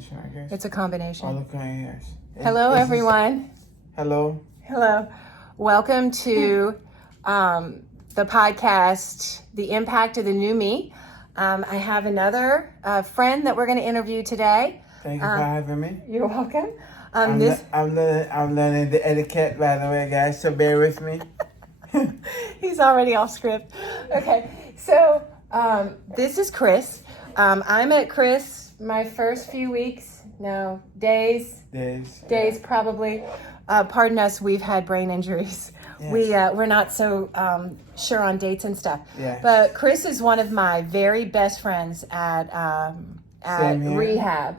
combination, I guess. It's a combination. Okay, yes. Hello, everyone. Hello. Hello. Welcome to the podcast, The Impact of the New Me. I have another friend that we're going to interview today. Thank you for having me. You're welcome. I'm learning the etiquette, by the way, guys, so bear with me. He's already off script. Okay, so this is Chris. I met Chris my first few weeks, days probably. Pardon us, we've had brain injuries. Yes. We're not so sure on dates and stuff. Yes. But Chris is one of my very best friends at rehab.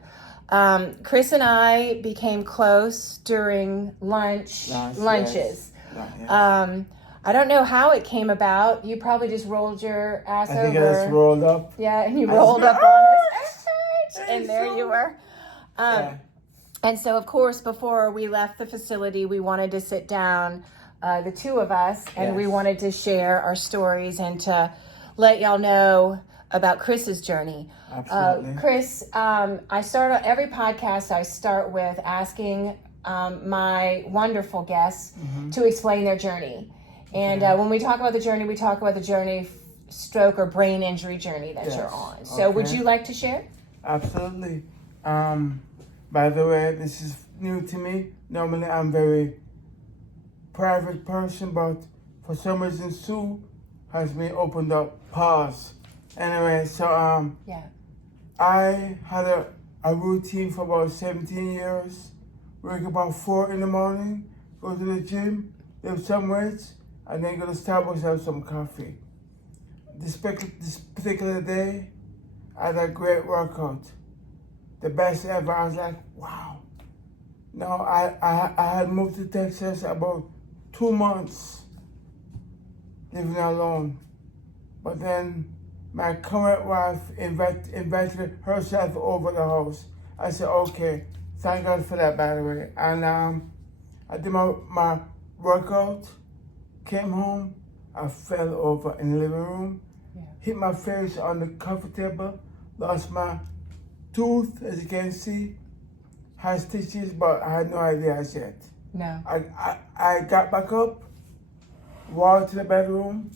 Chris and I became close during lunches. Yes. Yes. I don't know how it came about. You probably just rolled your ass over. I think I just rolled up. Yeah, and you rolled up on us. And there you were. And so, of course, before we left the facility, we wanted to sit down, the two of us, and we wanted to share our stories and to let y'all know about Chris's journey. Absolutely. Chris, I start every podcast, I start with asking my wonderful guests to explain their journey. And when we talk about the journey, stroke or brain injury journey that you're on. So would you like to share? Absolutely. By the way, this is new to me. Normally I'm a very private person, but for some reason Sue has me opened up. Pause. Anyway, so I had a routine for about 17 years. Wake up about 4 in the morning, go to the gym, lift some weights, and then go to Starbucks, have some coffee. This particular day, I had a great workout. The best ever. I was like, wow. Now, I had moved to Texas about 2 months, living alone. But then my current wife invited herself over the house. I said, okay, thank God for that, by the way. And I did my workout. Came home, I fell over in the living room, hit my face on the coffee table, lost my tooth, as you can see, has stitches, but I had no idea as yet. No. I got back up, walked to the bedroom,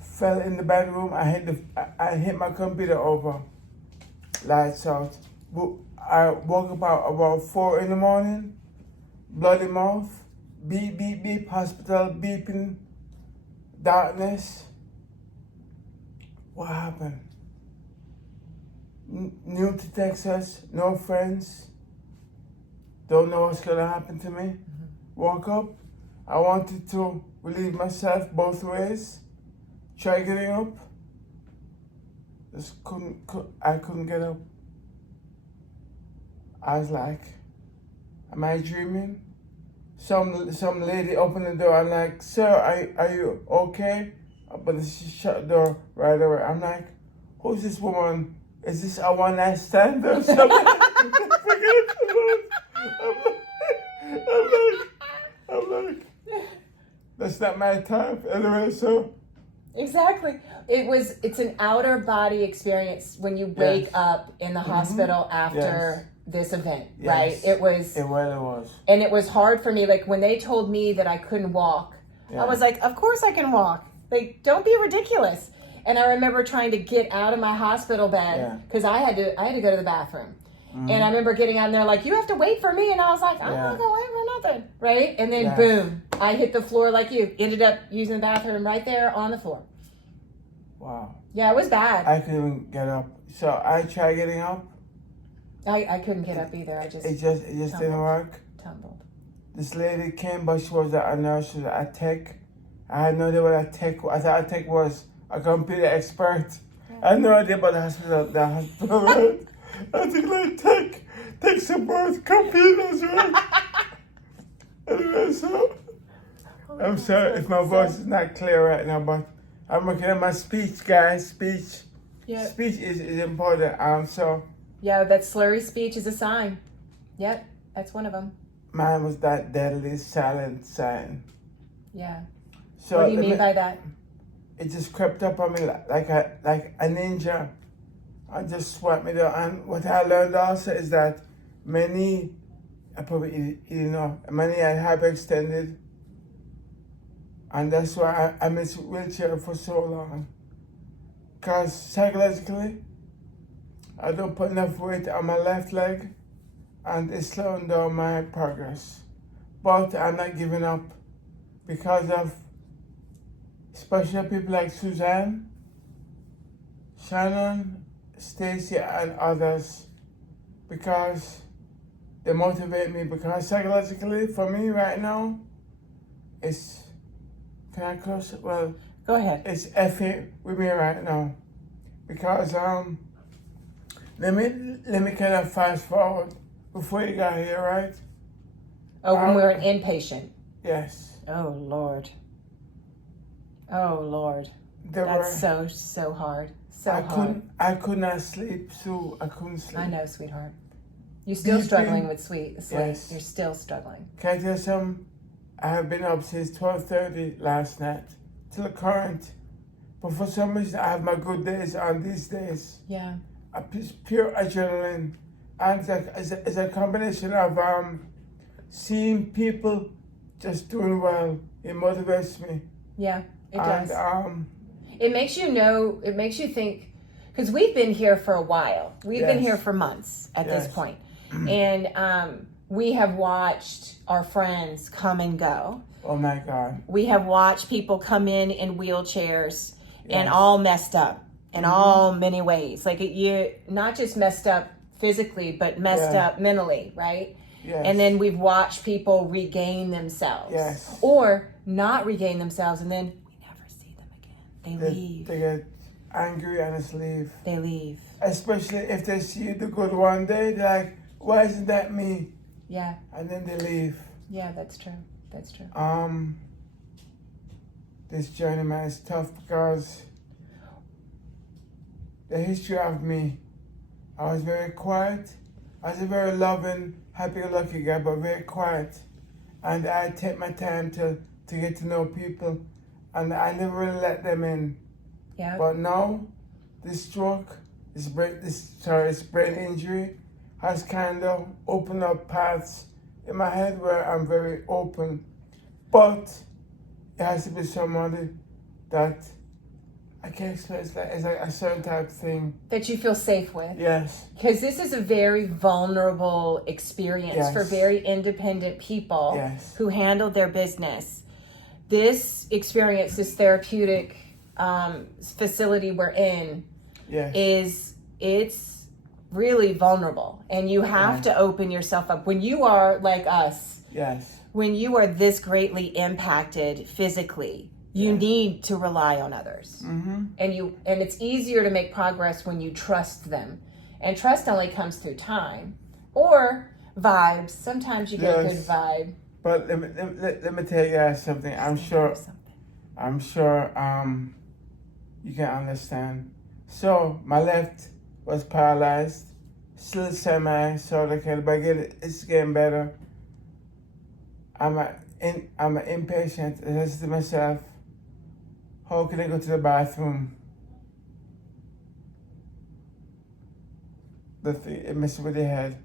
fell in the bedroom, I hit my computer over, lights out. I woke up about 4 in the morning, bloody mouth, beep, beep, beep, hospital beeping, darkness. What happened? New to Texas, no friends, don't know what's gonna happen to me. Woke up, I wanted to relieve myself both ways, try getting up, I couldn't get up. I was like, am I dreaming? Some lady opened the door. I'm like, sir, are you okay? But she shut the door right away. I'm like, who's this woman? Is this a one night stand or something? I'm like, that's not my type. Anyway, so. Exactly. It's an outer body experience when you wake up in the hospital after this event, right? It really was. And it was hard for me. Like when they told me that I couldn't walk, I was like, of course I can walk. Like, don't be ridiculous. And I remember trying to get out of my hospital bed because I had to go to the bathroom. And I remember getting out and they're like, you have to wait for me. And I was like, I'm not gonna wait for nothing, right? And then boom, I hit the floor like you. Ended up using the bathroom right there on the floor. Wow. Yeah, it was bad. I couldn't get up. So I tried getting up. I couldn't get up either. It just didn't work. Tumbled. This lady came, but she was a nurse, she was a tech. I had no idea what a tech was. I thought a tech was a computer expert. I had no idea about the hospital. Right? I think like tech support computers, right? Anyway, so I'm sorry if my voice is not clear right now, but I'm working on my speech, guys. Speech is important. So. Yeah, that slurry speech is a sign. Yep, that's one of them. Mine was that deadly silent sign. Yeah. So what do you mean by that? It just crept up on me like a ninja and just swept me down. And what I learned also is that many, I probably, many I have extended. And that's why I'm in a wheelchair for so long. Because psychologically, I don't put enough weight on my left leg, and it's slowing down my progress. But I'm not giving up because of special people like Suzanne, Shannon, Stacy, and others, because they motivate me. Because psychologically, for me right now, it's, can I curse? Well, go ahead. It's effing with me right now, because let me kind of fast forward before you got here, right? Oh, when we were an inpatient. Yes. Oh Lord. Oh Lord. That's so hard. So hard. I could not sleep, Sue. I couldn't sleep. I know, sweetheart. You're still struggling with sleep. Yes. You're still struggling. Can I tell you something? I have been up since 12:30 last night till the current. But for some reason, I have my good days on these days. Yeah. It's pure adrenaline. And it's a combination of seeing people just doing well. It motivates me. Yeah, it does. And, it makes you think, because we've been here for a while. We've been here for months at this point. And we have watched our friends come and go. Oh my God. We have watched people come in wheelchairs and all messed up in all many ways. Like you not just messed up physically, but messed up mentally, right? Yes. And then we've watched people regain themselves. Yes. Or not regain themselves, and then we never see them again. They leave. They get angry and just leave. They leave. Especially if they see you do good one day, they're like, why isn't that me? Yeah. And then they leave. Yeah, that's true. That's true. This journey, man, is tough because the history of me, I was very quiet. I was a very loving, happy-go-lucky guy, but very quiet. And I take my time to get to know people, and I never really let them in. Yeah. But now, this stroke, this brain injury, has kind of opened up paths in my head where I'm very open. But it has to be somebody that I can't explain. It's like a certain type of thing that you feel safe with. Yes. Because this is a very vulnerable experience for very independent people who handled their business. This experience, this therapeutic facility we're in, it's really vulnerable, and you have to open yourself up. When you are like us, when you are this greatly impacted physically, you need to rely on others. And it's easier to make progress when you trust them. And trust only comes through time or vibes. Sometimes you get a good vibe. But let me tell you guys something. I'm sure you can understand. So my left was paralyzed, still semi sort of kind, but it's getting better. I'm an impatient. I said to myself, how can I go to the bathroom? It messes with your head.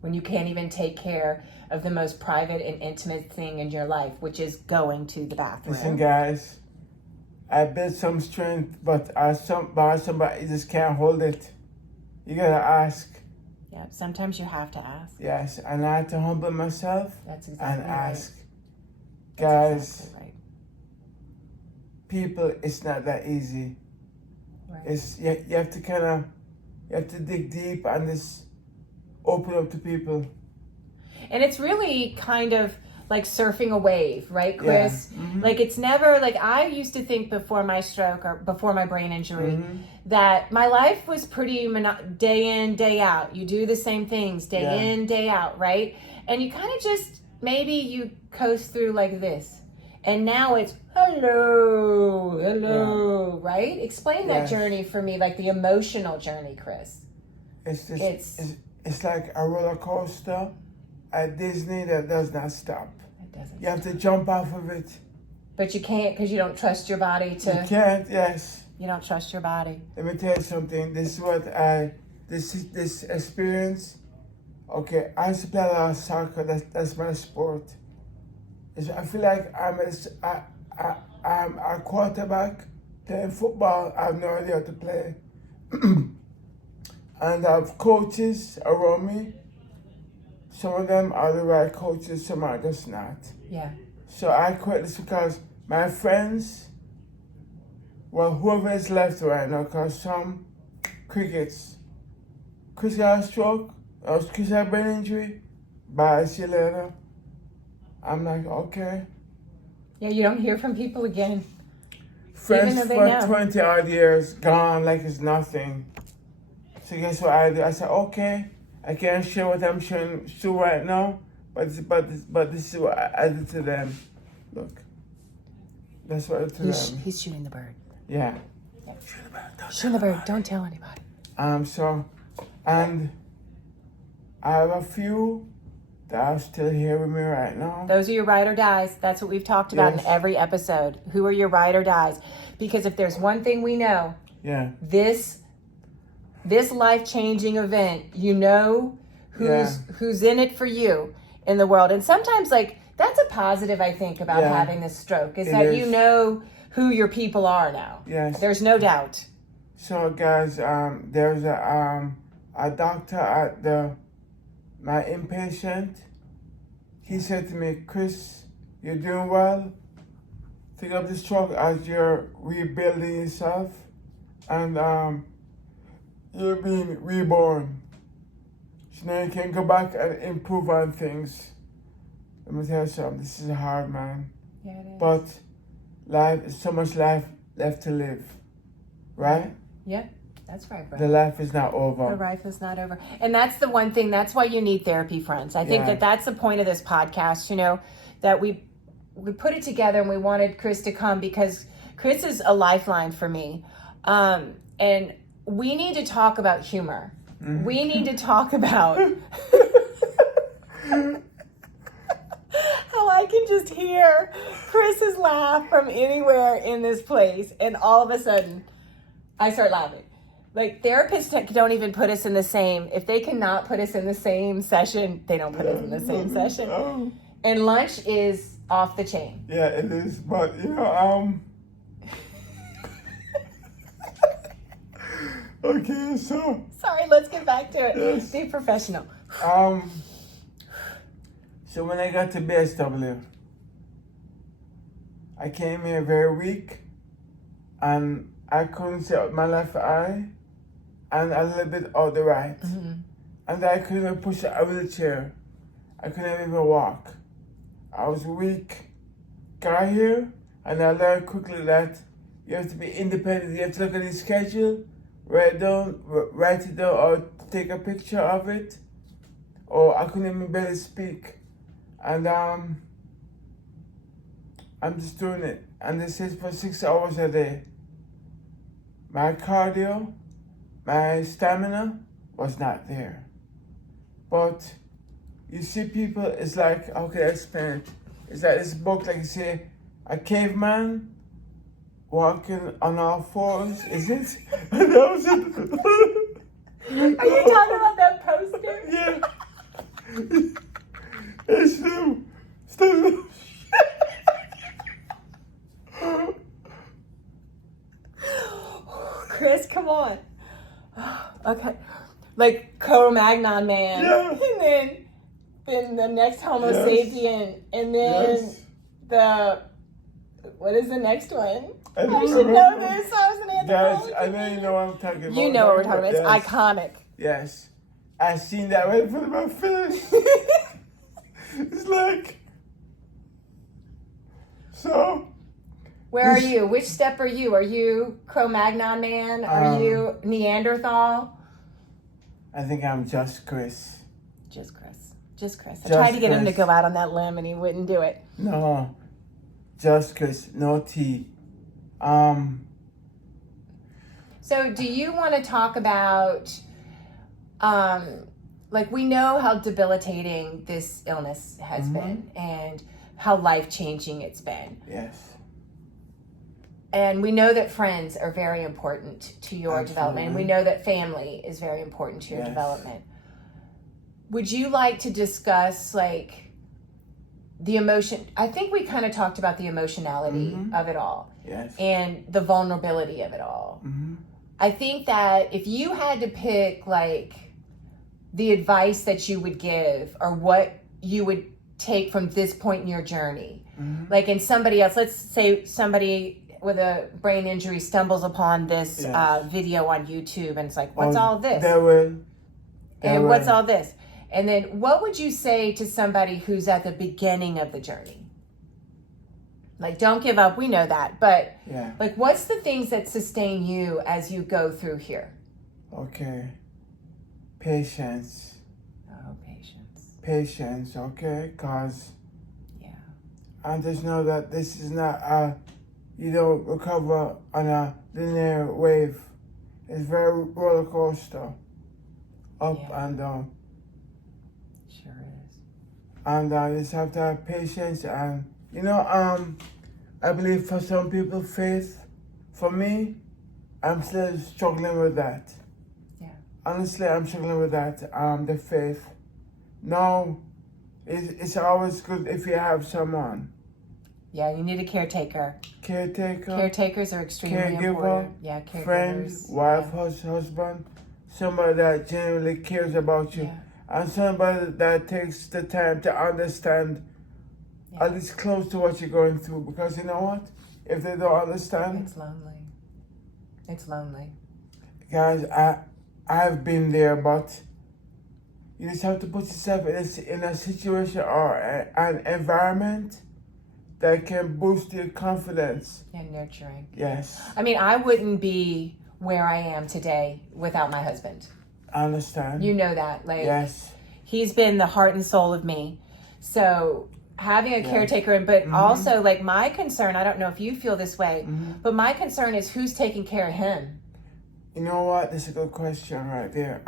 When you can't even take care of the most private and intimate thing in your life, which is going to the bathroom. Listen, guys, I built some strength, but somebody just can't hold it. You gotta ask. Yeah, sometimes you have to ask. Yes, and I had to humble myself and ask. Right. Guys, That's exactly right. People, it's not that easy. Right. It's you have to dig deep and just open up to people. And it's really kind of like surfing a wave, right, Chris? Like it's never, like I used to think before my stroke or before my brain injury that my life was pretty day in, day out. You do the same things day in, day out, right? And you kind of just, maybe you coast through like this. And now it's hello, right? Explain that journey for me, like the emotional journey, Chris. It's like a roller coaster at Disney that does not stop. It doesn't. You have to jump off of it. But you can't because you don't trust your body to. You can't. Yes. You don't trust your body. Let me tell you something. This is what this experience Okay, I used to play a lot of soccer. That's my sport. I feel like I'm a quarterback playing football. I have no idea how to play. And I have coaches around me. Some of them are the right coaches, some are just not. Yeah. So I quit this because my friends, well, whoever is left right now, because some crickets, Chris got a stroke, Chris had a brain injury, bye, see you later. I'm like, okay. Yeah, you don't hear from people again. Friends Even though for they know. 20 odd years, gone like it's nothing. So guess what I do? I said, okay, I can't share what I'm showing Sue right now, but this is what I did to them. Look, that's what I did to them. He's shooting the bird. Yeah. Shooting the bird. Don't tell anybody. And I have a few that are still here with me right now. Those are your ride or dies. That's what we've talked about in every episode. Who are your ride or dies? Because if there's one thing we know, this life-changing event, you know who's in it for you in the world. And sometimes, like, that's a positive, I think, about having this stroke, is that you know who your people are now. Yes. There's no doubt. So, guys, there's a doctor at my inpatient. He said to me, Chris, you're doing well. Think of the stroke as you're rebuilding yourself. And you're being reborn. So now you can go back and improve on things. Let me tell you something, this is hard, man. Yeah, it is. But life is so much life left to live. Right? Yeah, that's right, bro. The life is not over. The life is not over. And that's the one thing, that's why you need therapy, friends. I think that's the point of this podcast, you know, that we put it together and we wanted Chris to come because Chris is a lifeline for me. And we need to talk about humor. Mm-hmm. We need to talk about how I can just hear Chris's laugh from anywhere in this place. And all of a sudden, I start laughing. Like, therapists don't even put us in the same, if they cannot put us in the same session, they don't put us in the same session. And lunch is off the chain. Yeah, it is. But, you know, okay, so. Sorry, let's get back to it. Yes. Be professional. So when I got to BSW, I came here very weak, and I couldn't see out my left eye, and a little bit out the right. Mm-hmm. And I couldn't even push a wheelchair. I couldn't even walk. I was weak. Got here, and I learned quickly that you have to be independent. You have to look at the schedule, write it down, or take a picture of it. Or I couldn't even barely speak. And I'm just doing it. And this is for 6 hours a day. My cardio, my stamina was not there. But you see people, it's like, okay, explain it. It's like this book, like you say, a caveman walking on all fours, is it? Are you talking about that poster? Yeah. It's true. Chris, come on. Okay. Like Cro-Magnon man. Yeah. And then the next Homo sapien. And then what is the next one? I should know this. I was an anthropologist. Guys, I know you know what I'm talking about. You know what we're talking about. It's iconic. Yes. I seen that right in front of my face. It's like, so. Where are you? Which step are you? Are you Cro-Magnon man? Are you Neanderthal? I think I'm just Chris. Just Chris. I tried to get him to go out on that limb and he wouldn't do it. No. Just Chris. No T. So do you want to talk about, like, we know how debilitating this illness has been and how life-changing it's been. Yes. And we know that friends are very important to your development. And we know that family is very important to your development. would you like to discuss like the emotion? I think we kind of talked about the emotionality of it all. Yes. And the vulnerability of it all. I think that if you had to pick like the advice that you would give or what you would take from this point in your journey, like in somebody else, let's say somebody with a brain injury stumbles upon this video on YouTube and it's like, what's all this? What's all this? And then what would you say to somebody who's at the beginning of the journey? Like, don't give up. We know that. But like, what's the things that sustain you as you go through here? Okay. Patience. Oh, patience. Patience, okay? Because I just know that this is not you don't recover on a linear wave. It's very roller coaster. Up and down. Sure is. And you just have to have patience and, I believe for some people, faith. For me, I'm still struggling with that. Yeah. Honestly, I'm struggling with that, the faith. No, it's always good if you have someone. Yeah, you need a caretaker. Caretakers are extremely important. Yeah, caregivers. Friend, wife, husband. Somebody that genuinely cares about you. And somebody that takes the time to understand at least close to what you're going through. Because you know what? If they don't understand... It's lonely. It's lonely. Guys, I've been there, but you just have to put yourself in a situation or an environment that can boost your confidence. And nurturing. Yes. I mean, I wouldn't be where I am today without my husband. I understand. You know that. Like, yes. He's been the heart and soul of me. So having a caretaker, but also like my concern, I don't know if you feel this way, but my concern is who's taking care of him. You know what? That's a good question right there.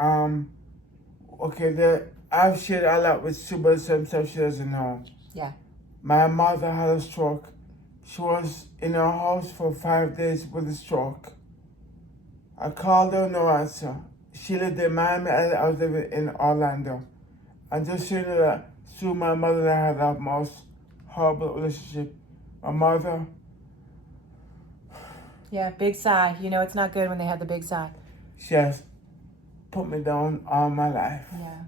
Okay, I've shared a lot with Sue, but some stuff she doesn't know. Yeah. My mother had a stroke. She was in her house for 5 days with a stroke. I called her, no answer. She lived in Miami, I was living in Orlando. And just so you know that Sue, my mother, and I had the most horrible relationship. My mother... Yeah, big sigh. You know it's not good when they have the big sigh. She has put me down all my life. Yeah.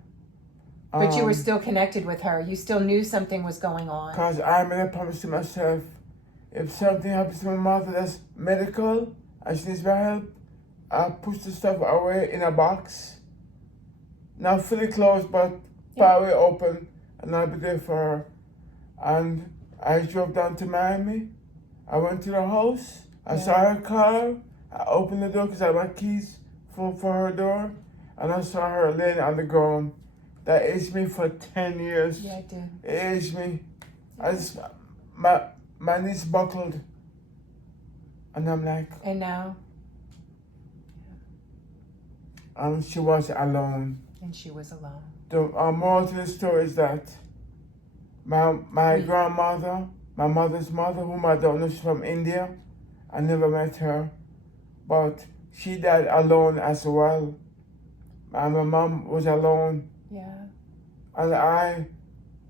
But you were still connected with her. You still knew something was going on. Because I made a promise to myself, if something happens to my mother that's medical and she needs my help, I'll push the stuff away in a box. Not fully closed, but far away open, and I'll be there for her. And I drove down to Miami. I went to the house. I saw her car. I opened the door because I had my keys for her door. And I saw her laying on the ground. That aged me for 10 years. Yeah, it did. It aged me. My knees buckled. And I'm like... And now? She was alone. And she was alone. The moral to the story is that my grandmother, my mother's mother, whom I don't know, she's from India. I never met her. But she died alone as well. And my mom was alone. Yeah. And I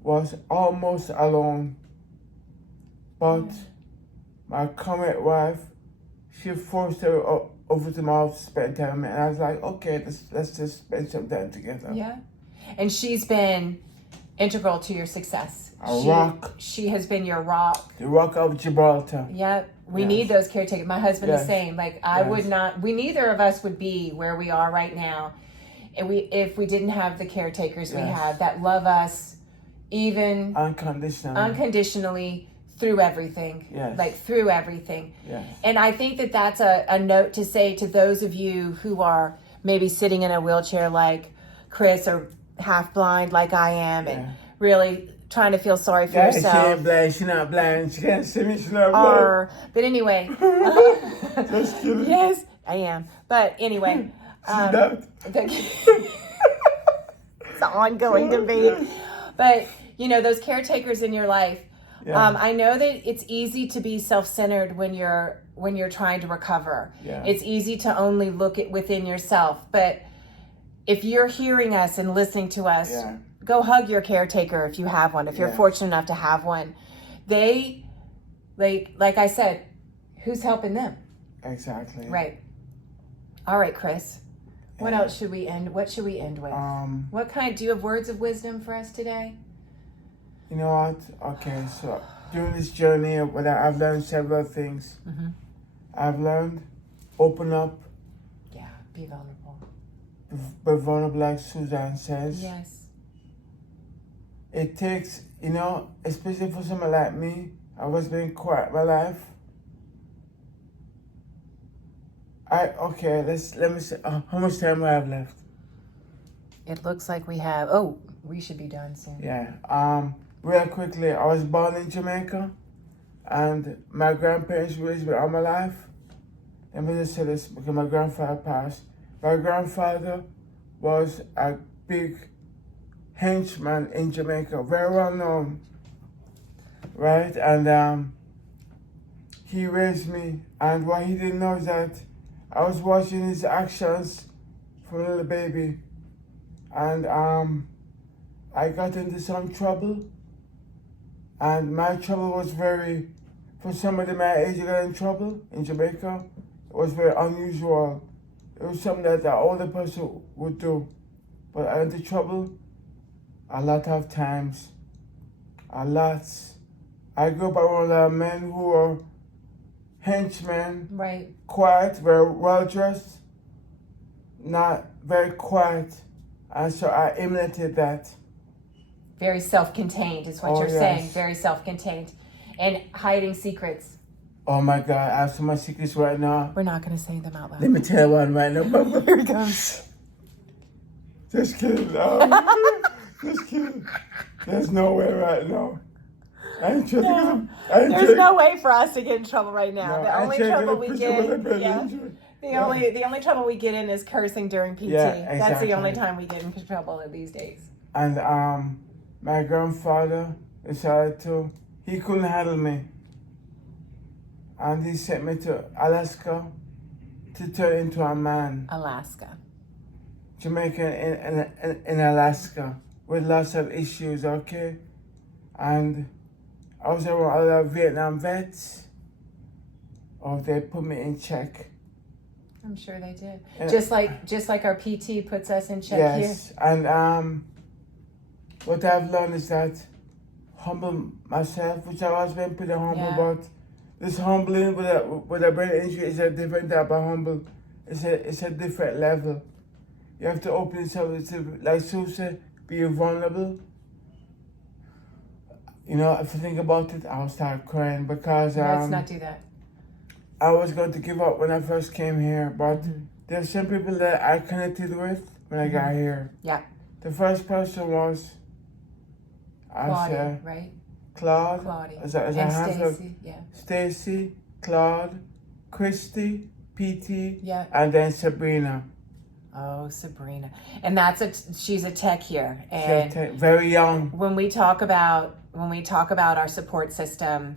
was almost alone. But my current wife, she forced her over to my house to spend time. And I was like, okay, let's just spend some time together. Yeah. And she's been integral to your success. Rock. She has been your rock. The rock of Gibraltar. Yep. We need those caretakers. My husband the same. Like I would not, neither of us would be where we are right now. And if we didn't have the caretakers we have that love us even unconditionally through everything. Yes. Like through everything. Yes. And I think that that's a note to say to those of you who are maybe sitting in a wheelchair like Chris or half blind like I am and really trying to feel sorry for yourself. She ain't blind, she's not blind, she can't see me, she's not blind. But anyway. Just kidding. Yes, I am. But anyway. It's an ongoing debate. But, you know, those caretakers in your life, I know that it's easy to be self-centered when you're trying to recover. Yeah. It's easy to only look at within yourself. But if you're hearing us and listening to us, go hug your caretaker if you have one, if you're fortunate enough to have one. They, like I said, who's helping them? Exactly. Right. All right, Chris. What else should we end? What should we end with? Do you have words of wisdom for us today? You know what? Okay, so during this journey, I've learned several things. Mm-hmm. I've learned open up. Yeah, be vulnerable. Be vulnerable, like Suzanne says. Yes. It takes, especially for someone like me, I was being quiet my life. Let me see. How much time I have left? It looks like we have. We should be done soon. Yeah. Real quickly, I was born in Jamaica, and my grandparents raised me all my life. Let me just say this because my grandfather passed. My grandfather was a big henchman in Jamaica, very well known, right? And he raised me, and what he didn't know is that I was watching his actions from a little baby, and I got into some trouble, and my trouble was for somebody my age to get in trouble in Jamaica, it was very unusual. It was something that the older person would do, but I got into trouble a lot of times, a lot. I grew up around men who were henchmen, right? Quiet, very well dressed, not very quiet, and so I imitated that. Very self-contained is what you're saying. Very self-contained, and hiding secrets. Oh my God, I have so much secrets right now. We're not going to say them out loud. Let me tell you one right now. Here it comes. Just kidding. Just kidding. There's no way right now. There's no way for us to get in trouble right now. The only trouble we get in is cursing during PT. Yeah, exactly. That's the only time we get in trouble these days. And my grandfather decided he couldn't handle me. And he sent me to Alaska to turn into a man. Alaska. Jamaica in Alaska with lots of issues, okay? And I was around a lot of Vietnam vets. They put me in check. I'm sure they did. Just like our PT puts us in check here. Yes, and what I've learned is that humble myself, which I've always been pretty humble, but this humbling with a brain injury is a different type of humble. It's a different level. You have to open yourself to, like Sue said, be vulnerable. If you think about it, I'll start crying because let's not do that. I was going to give up when I first came here, but there's some people that I connected with when I got here. Yeah. The first person was Claudia, right? Claudia. And Stacy, Stacy, Claude, Christy, PT, and then Sabrina. Oh, Sabrina. And she's a tech here. And very young. When we talk about our support system,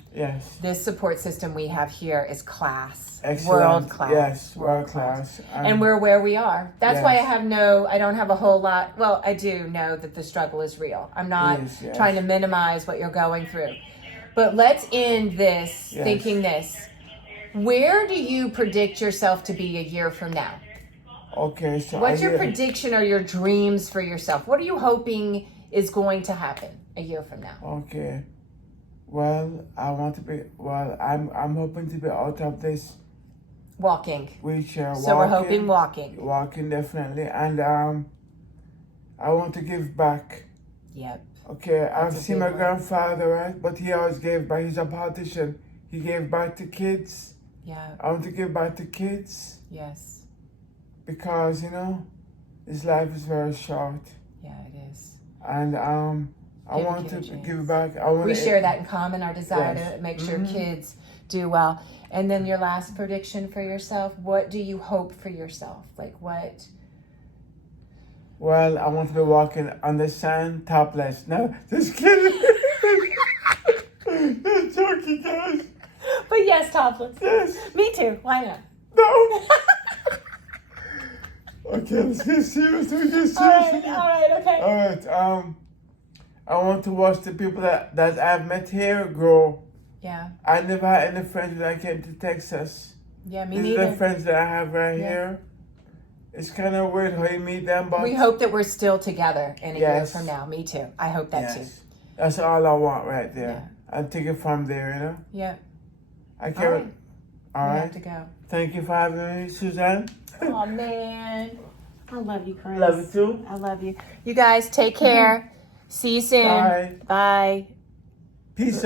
this support system we have here is class. Excellent. World class. Yes, world class. And we're where we are. That's why I don't have a whole lot. Well, I do know that the struggle is real. I'm not trying to minimize what you're going through. But let's end this thinking this. Where do you predict yourself to be a year from now? Okay, so what's your prediction or your dreams for yourself? What are you hoping is going to happen a year from now? Okay. Well, I'm hoping to be out of this walking wheelchair. So we're hoping walking. Walking, definitely. And I want to give back. Yep. Okay, I've seen my grandfather, right? But he always gave back. He's a politician. He gave back to kids. Yeah. I want to give back to kids. Yes. Because, this life is very short. Yeah, it is. And I want to give back. We share that in common, our desire to make sure kids do well. And then your last prediction for yourself, what do you hope for yourself? Like what? Well, I want to be walking on the sand topless. No, just kidding. Just joking, guys. But yes, topless. Yes. Me too. Why not? No. Okay, let's get serious. Let's get serious. All right, okay. All right. I want to watch the people that I've met here grow. Yeah. I never had any friends when I came to Texas. Yeah, me These neither. are the friends that I have right here. It's kind of weird how you meet them, but we hope that we're still together in a year from now. Me too. I hope that too. That's all I want right there. Yeah. I'll take it from there, you know? Yeah. I can't. All right. We have to go. Thank you for having me, Suzanne. Oh, man. I love you, Chris. Love you too. I love you. You guys take care. See you soon. Bye. Bye. Peace out.